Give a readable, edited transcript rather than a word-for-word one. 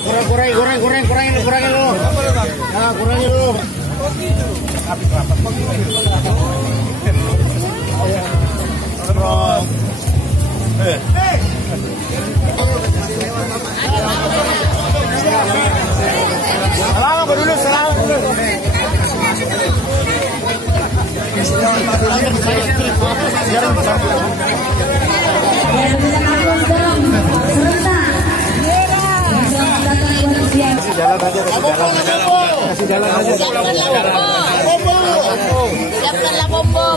Kurangin lu. Nah, kurangin lu. Salam dulu, salam dulu. Kasih jalan aja. Siapkanlah bombo.